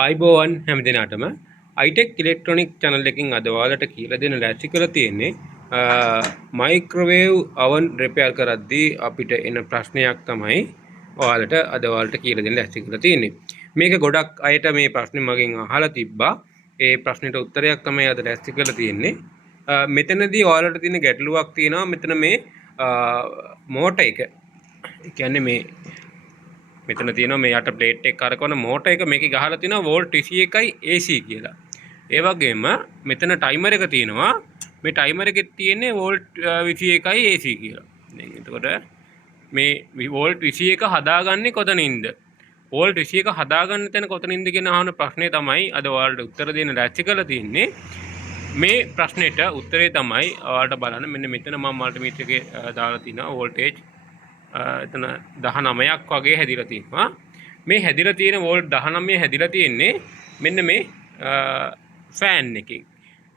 ආයිබෝවන් හැම දිනාටම I-TEC Electronic channel එකකින් අද ඔයාලට කියලා දෙන්න ලෑස්ති කරලා තියෙන්නේ මයික්‍රෝවේව් oven repair කරද්දී අපිට එන ප්‍රශ්නයක් තමයි ඔයාලට අද ඔයාලට කියලා දෙන්න ලෑස්ති කරලා තියෙන්නේ. මේක ගොඩක් අයට මේ ප්‍රශ්නේ මගෙන් අහලා තිබ්බා. ඒ ප්‍රශ්නෙට උත්තරයක් තමයි අද ලෑස්ති කරලා තියෙන්නේ. මෙතනදී ඔයාලට තියෙන ගැටලුවක් තියෙනවා. මෙතන මේ මෝටර් එක. ඒ කියන්නේ මේ මෙතන තියෙනවා මේ යට ප්ලේට් එක කරකවන මෝටර් එක මේකේ ගහලා තියෙනවා වෝල්ට් 21යි AC කියලා. ඒ වගේම මෙතන ටයිමර් එක තියෙනවා. මේ ටයිමර් එකේ තියෙන්නේ වෝල්ට් 21යි AC කියලා. දැන් එතකොට මේ වෝල්ට් 21 හදාගන්නේ කොතනින්ද? වෝල්ට් 21 හදාගන්න තැන කොතනින්ද කියන අහන ප්‍රශ්නේ තමයි අද ඔයාලට උත්තර දෙන්න රැස්ති කරලා තියෙන්නේ. මේ ප්‍රශ්නෙට උත්තරේ තමයි ඔයාලට බලන්න මෙන්න මෙතන මම මල්ටිමීටර් එකේ දාලා තිනවා වෝල්ටේජ් එතන 19ක් වගේ හැදිලා තියෙනවා. මේ හැදිලා තියෙන වෝල්ට් 19 හැදිලා තියෙන්නේ මෙන්න මේ ෆෑන් එකෙන්.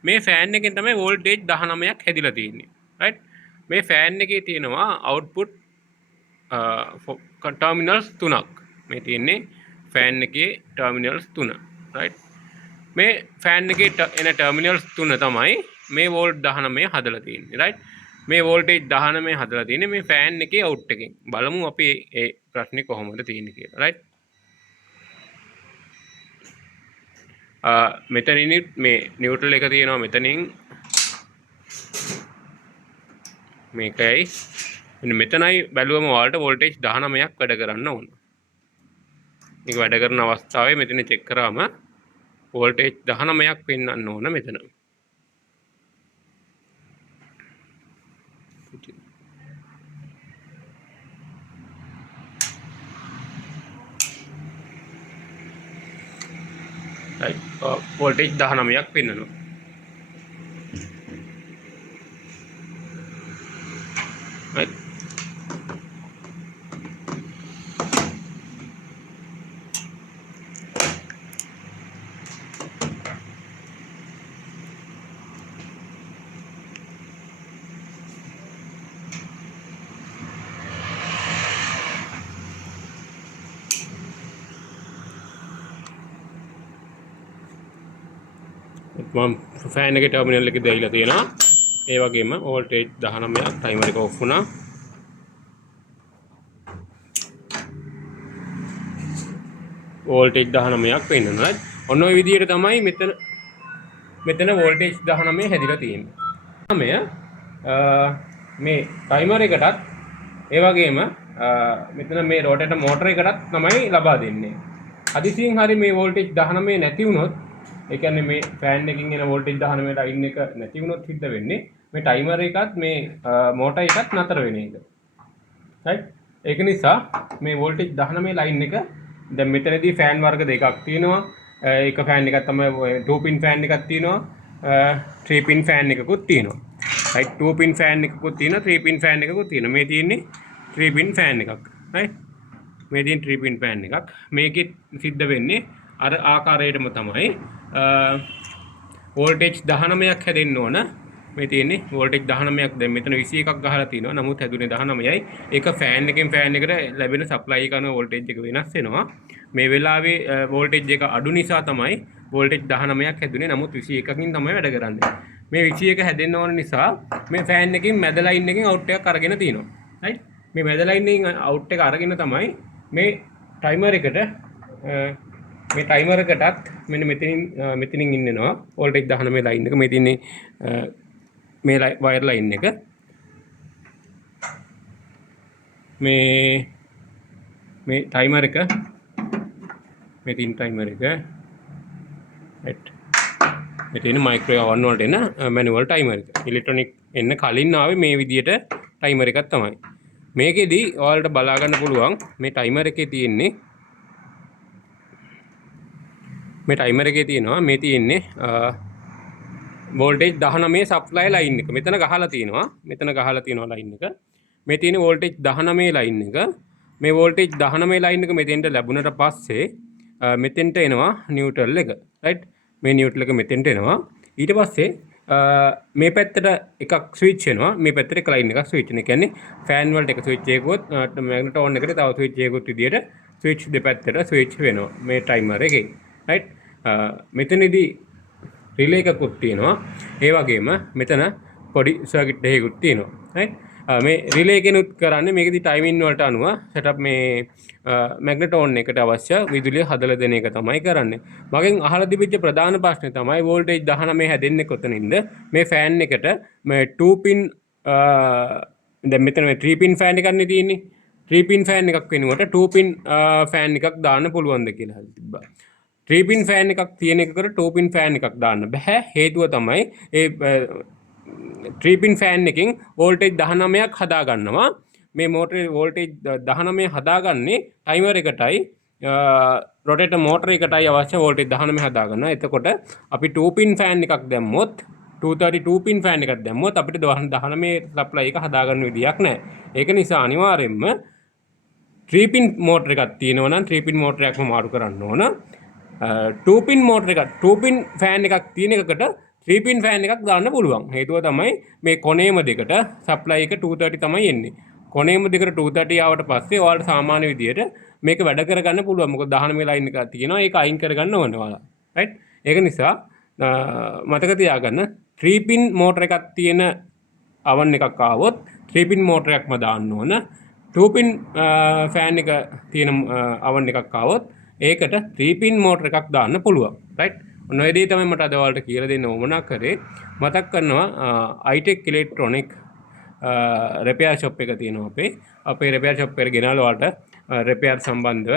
මේ ෆෑන් එකෙන් තමයි වෝල්ටේජ් 19ක් හැදිලා තියෙන්නේ. රයිට්? මේ ෆෑන් එකේ තියෙනවා අවුට්පුට් ටර්මිනල්ස් 3ක්. මේ තියෙන්නේ ෆෑන් එකේ ටර්මිනල්ස් 3. රයිට්? මේ ෆෑන් එකේ එන ටර්මිනල්ස් 3 තමයි මේ වෝල්ට් 19 හදලා තියෙන්නේ. රයිට්? මේ වෝල්ටේජ් 19 හදලා තියෙන්නේ මේ ෆෑන් එකේ අවුට් එකෙන්. බලමු අපි ඒ ප්‍රශ්නේ කොහොමද තියෙන්නේ කියලා. රයිට්? මෙතනින් මේ නියුට්‍රල් එක තියෙනවා මෙතනින් මේකයි මෙතනයි බැලුවම ඔයාලට වෝල්ටේජ් 19ක් වැඩ කරන්න ඕන. මේක වැඩ කරන අවස්ථාවේ මෙතන චෙක් කරාම වෝල්ටේජ් 19ක් පෙන්වන්න ඕන මෙතන. right voltage 19ක් පෙන්වනවා. right මම ෆෑන් එකේ ටර්මිනල් එකේ දාලා තියෙනවා. ඒ වගේම වෝල්ටේජ් 19ක් ටයිමර් එක ඔෆ් වුණා. වෝල්ටේජ් 19ක් පෙන්වනවා. ඔන්න ඔය විදිහට තමයි මෙතන වෝල්ටේජ් 19 හැදිලා තියෙන්නේ. 19 මේ ටයිමර් එකටත් ඒ වගේම මෙතන මේ රෝටේටර් මෝටර් එකටත් තමයි ලබා දෙන්නේ. අදිසියෙන් හරි මේ වෝල්ටේජ් 19 නැති වුණොත් ඒ කියන්නේ මේ ෆෑන් එකකින් එන වෝල්ටේජ් 19 ලයින් එක නැති වුණොත් සිද්ධ වෙන්නේ මේ ටයිමර් එකත් මේ මෝටර් එකත් නතර වෙන එක. රයිට්? ඒක නිසා මේ වෝල්ටේජ් 19 ලයින් එක දැන් මෙතනදී ෆෑන් වර්ග දෙකක් තියෙනවා. එක ෆෑන් එකක් තමයි 2 පින් ෆෑන් එකක් තියෙනවා. 3 පින් ෆෑන් එකකුත් තියෙනවා. රයිට්? 2 පින් ෆෑන් එකකුත් තියෙනවා. 3 පින් ෆෑන් එකකුත් තියෙනවා. මේ තියෙන්නේ 3 පින් ෆෑන් එකක්. රයිට්? මේ තියෙන 3 පින් ෆෑන් එකක්. මේකෙත් සිද්ධ වෙන්නේ අර ආකාරයටම තමයි වෝල්ටේජ් 19ක් හැදෙන්න ඕන. මේ තියෙන්නේ වෝල්ටේජ් 19ක් දැන් මෙතන 21ක් ගහලා තිනවා. නමුත් හැදුනේ 19යි. ඒක ෆෑන් එකෙන් ෆෑන් එකට ලැබෙන සප්ලයි කරන වෝල්ටේජ් එක වෙනස් වෙනවා. මේ වෙලාවේ වෝල්ටේජ් එක අඩු නිසා තමයි වෝල්ටේජ් 19ක් හැදුනේ. නමුත් 21කින් තමයි වැඩ කරන්නේ. මේ 21 හැදෙන්න ඕන නිසා මේ ෆෑන් එකකින් මැද ලයින් එකෙන් අවුට් එකක් අරගෙන තිනවා. රයිට්? මේ මැද ලයින් එකෙන් අවුට් එක අරගෙන තමයි මේ ටයිමර් එකට මේ ටයිමර් එකටත් මෙන්න මෙතනින් ඉන්නවා වෝල්ටේජ් 19 ලයින් එක. මේ තියෙන්නේ මේ වයර් ලයින් එක. මේ ටයිමර් එක මේ තියෙන ටයිමර් එක රයිට්. මේ තියෙන මයික්‍රෝවේව් oven වලට එන මැනුවල් ටයිමර් එක. ඉලෙක්ට්‍රොනික එන්න කලින් ආවේ මේ විදියට ටයිමර් එකක් තමයි. මේකෙදි ඔයාලට බලා ගන්න පුළුවන් මේ ටයිමර් එකේ තියෙන්නේ මේ ටයිමර් එකේ තියෙනවා මේ තියෙන්නේ වෝල්ටේජ් 19 සප්ලයි ලයින් එක. මෙතන ගහලා තියෙනවා. මෙතන ගහලා තියෙනවා ලයින් එක. මේ තියෙන වෝල්ටේජ් 19 ලයින් එක. මේ වෝල්ටේජ් 19 ලයින් එක මෙතෙන්ට ලැබුණට පස්සේ මෙතෙන්ට එනවා නියුට්‍රල් එක. රයිට්? මේ නියුට්‍රල් එක මෙතෙන්ට එනවා. ඊට පස්සේ මේ පැත්තට එකක් ස්විච් වෙනවා. මේ පැත්තට එක ලයින් එකක් ස්විච් වෙනවා. ඒ කියන්නේ ෆෑන් වලට එක ස්විච් එකකුත් මැග්නටෝන් එකට තව ස්විච් එකකුත් විදියට ස්විච් දෙපැත්තට ස්විච් වෙනවා මේ ටයිමර් එකේ. right. මෙතනදී රිලේ එකකුත් තියෙනවා. ඒ වගේම මෙතන පොඩි සර්කිට් එකකුත් තියෙනවා. right. මේ රිලේ කෙනුත් කරන්නේ මේකෙදි ටයිමින් වලට අනුව සෙටප් මේ මැග්නටෝන් එකට අවශ්‍ය විදුලිය හදලා දෙන එක තමයි කරන්නේ. මගෙන් අහලා තිබිච්ච ප්‍රධාන ප්‍රශ්නේ තමයි වෝල්ටේජ් 19 හැදෙන්නේ කොතනින්ද? මේ ෆෑන් එකට මේ 2 පින් දැන් මෙතන මේ 3 පින් ෆෑන් එකක් නේ තියෙන්නේ. 3 පින් ෆෑන් එකක් වෙනුවට 2 පින් ෆෑන් එකක් දාන්න පුළුවන්ද කියලා හරි තිබ්බා. 3 පින් ෆෑන් එකක් තියෙන එකකට 2 පින් ෆෑන් එකක් දාන්න බෑ. හේතුව තමයි ඒ 3 පින් ෆෑන් එකෙන් වෝල්ටේජ් 19ක් හදා ගන්නවා. මේ මෝටරේ වෝල්ටේජ් 19 හදාගන්නේ ටයිමර් එකටයි රොටේටර් මෝටර එකටයි අවශ්‍ය වෝල්ටේජ් 19 හදා ගන්නවා. එතකොට අපි 2 පින් ෆෑන් එකක් දැම්මොත් 232 පින් ෆෑන් එකක් දැම්මොත් අපිට 19 සප්ලයි එක හදා ගන්න විදියක් නැහැ. ඒක නිසා අනිවාර්යයෙන්ම 3 පින් මෝටර එකක් තියෙනවා නම් 3 පින් මෝටර එකක්ම මාරු කරන්න ඕන. 2 පින් මෝටර එකක් 2 පින් ෆෑන් එකක් තියෙන එකකට 3 පින් ෆෑන් එකක් දාන්න පුළුවන්. හේතුව තමයි මේ කොනේම දෙකට සප්ලයි එක 230 තමයි එන්නේ. කොනේම දෙකට 230 ආවට පස්සේ ඔයාලට සාමාන්‍ය විදියට මේක වැඩ කරගන්න පුළුවන්. මොකද 19 ලයින් එකක් තියෙනවා. ඒක අයින් කරගන්න ඕනේ ඔයාලා. රයිට්? ඒක නිසා මතක තියාගන්න 3 පින් මෝටර එකක් තියෙන අවන් එකක් ආවොත් 3 පින් මෝටර එකක්ම දාන්න ඕන. 2 පින් ෆෑන් එක තියෙන අවන් එකක් ආවොත් ඒකට 3 පින් මෝටර එකක් දාන්න පුළුවන්. රයිට්? ඔන්න ඔය දේ තමයි මට අද ඔයාලට කියලා දෙන්න ඕමනා කරේ. මතක් කරනවා I-TEC Electronic repair shop එක තියෙනවා අපේ repair shop එකට ගෙනාලා ඔයාලට repair සම්බන්ධව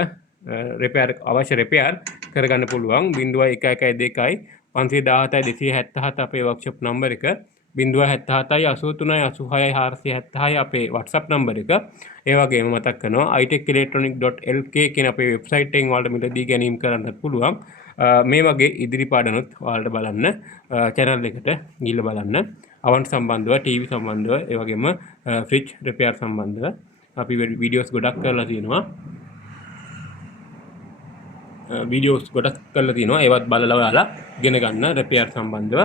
repair අවශ්‍ය repair කරගන්න පුළුවන්. 0112 517 277 අපේ workshop number එක 077 83 86 476 අපේ WhatsApp number එක. ඒ වගේම මතක් කරනවා I-TECelectronic.lk කියන අපේ website එකෙන් ඔයාලට මිලදී ගැනීම කරන්නත් පුළුවන්. මේ වගේ ඉදිරි පාඩනුත් ඔයාලට බලන්න channel එකට ගිහිල්ලා බලන්න. අවන් සම්බන්ධව TV සම්බන්ධව ඒ වගේම fridge repair සම්බන්ධව අපි videos ගොඩක් කරලා තියෙනවා. videos ගොඩක් කරලා තියෙනවා. ඒවත් බලලා ඔයාලා ඉගෙන ගන්න repair සම්බන්ධව.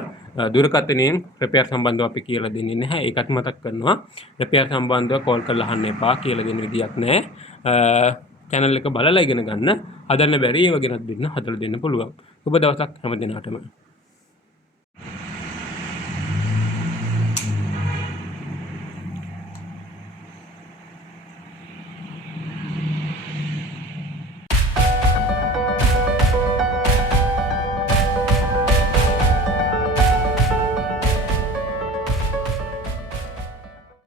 දුරකථනයෙන් repair සම්බන්ධව අපි කියලා දෙන්නේ නැහැ. ඒකත් මතක් කරනවා. repair සම්බන්ධව call කරලා අහන්න එපා කියලා දෙන්න විදියක් නැහැ. channel එක බලලා ඉගෙන ගන්න. හදන්න බැරි ඒවා ගෙනත් දෙන්න හදලා දෙන්න පුළුවන්. සුබ දවසක් හැම දිනකටම.